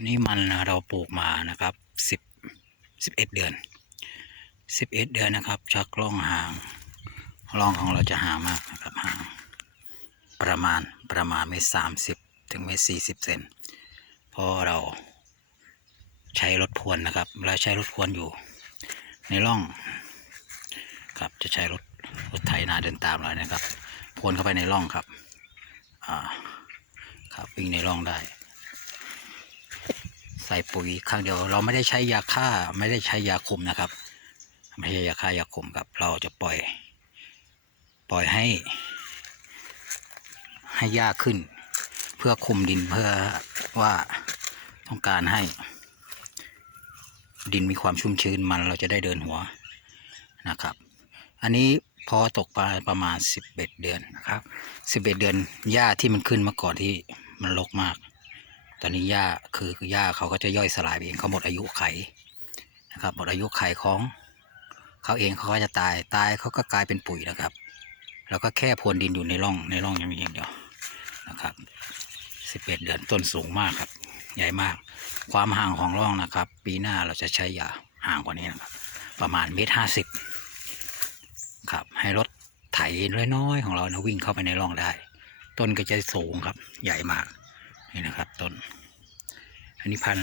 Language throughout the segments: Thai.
อันนี้มันเราปลูกมานะครับสิบสิบเอ็ดเดือนสิบเอ็ดเดือนนะครับ ชักล่องห่างล่องของเราจะห่างมากนะครับห่างประมาณประมาณเมตรสามสิบถึงเมตรสี่สิบเซนเพราะเราใช้รถพรวนนะครับเราใช้รถพรวนอยู่ ในร่องครับจะใช้รถรถไถนาเดินตามเรานะครับพรวนเข้าไปในร่องครับอ่าครับวิ่งในร่องได้ ใส่ปุ๋ยครั้งเดียว เราไม่ได้ใช้ยาฆ่าไม่ได้ใช้ยาคุมนะครับไม่ใช่ยาฆ่ายาคุมครับ เราจะปล่อย ปล่อยให้ ให้หญ้าขึ้น เพื่อคุมดินเพื่อว่าต้องการให้ ดินมีความชุ่มชื้นมันเราจะได้เดินหัวนะครับ อันนี้พอตกปลาประมาณ 11 เดือนนะครับ 11 เดือนหญ้าที่มันขึ้นมาก่อนที่มันรกมาก ตอนนี้หญ้าคือคือหญ้าเขาก็จะย่อยสลายเองเขาหมดอายุไขนะครับหมดอายุไขของเขาเองเขาก็จะตายตายเขาก็กลายเป็นปุ๋ยนะครับ แล้วก็แค่พรวนดินอยู่ในร่องในร่องอย่างนี้อย่างเดียวนะครับ11เดือนต้นสูงมากครับ ใหญ่มาก ความห่างของร่องนะครับ ปีหน้าเราจะใช้ยาห่างกว่านี้นะครับ ประมาณเมตรห้าสิบครับ ให้รถไถน้อยๆของเรานะวิ่งเข้าไปในร่องได้ ต้นก็จะสูงครับ ใหญ่มาก นี่นะครับต้น อันนี้พัน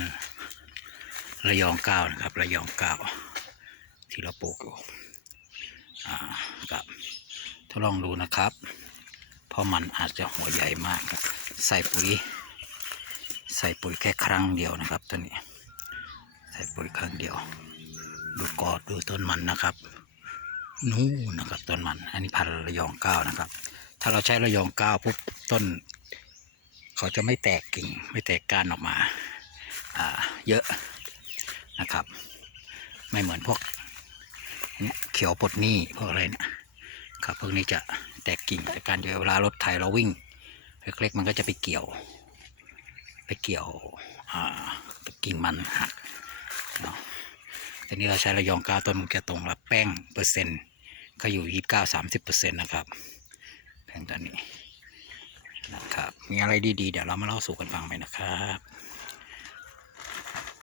ระยองเก้านะครับ ระยองเก้าที่เราปลูกอยู่อ่าครับทดลองดูนะครับ เพราะมันอาจจะหัวใหญ่มากครับ ใส่ปุ๋ย ใส่ปุ๋ยแค่ครั้งเดียวนะครับตัวนี้ ใส่ปุ๋ยครั้งเดียว ดูกอดดูต้นมันนะครับ นู่นนะครับต้นมัน อันนี้พันระยองเก้านะครับ ถ้าเราใช้ระยองเก้าปุ๊บต้น เขาจะไม่แตกกิ่งไม่แตกก้านออกมาเยอะนะครับ ไม่เหมือนพวกเนี่ยเขียวปดหนี้พวกอะไรเนี่ยครับพวกนี้จะแตกกิ่งแต่การเวลารถไถเราวิ่งเล็กๆมันก็จะไปเกี่ยว ไปเกี่ยวกิ่งมันหักเนาะทีนี้เราใช้ระยองก้าต้นมันจะตรงละแป้งเปอร์เซ็นต์ก็อยู่ยี่สิบเก้าสามสิบเปอร์เซ็นต์นะครับแป้งตัวนี้ นะครับ มีอะไรดีๆ เดี๋ยวเรามาเล่าสู่กันฟังไปนะครับ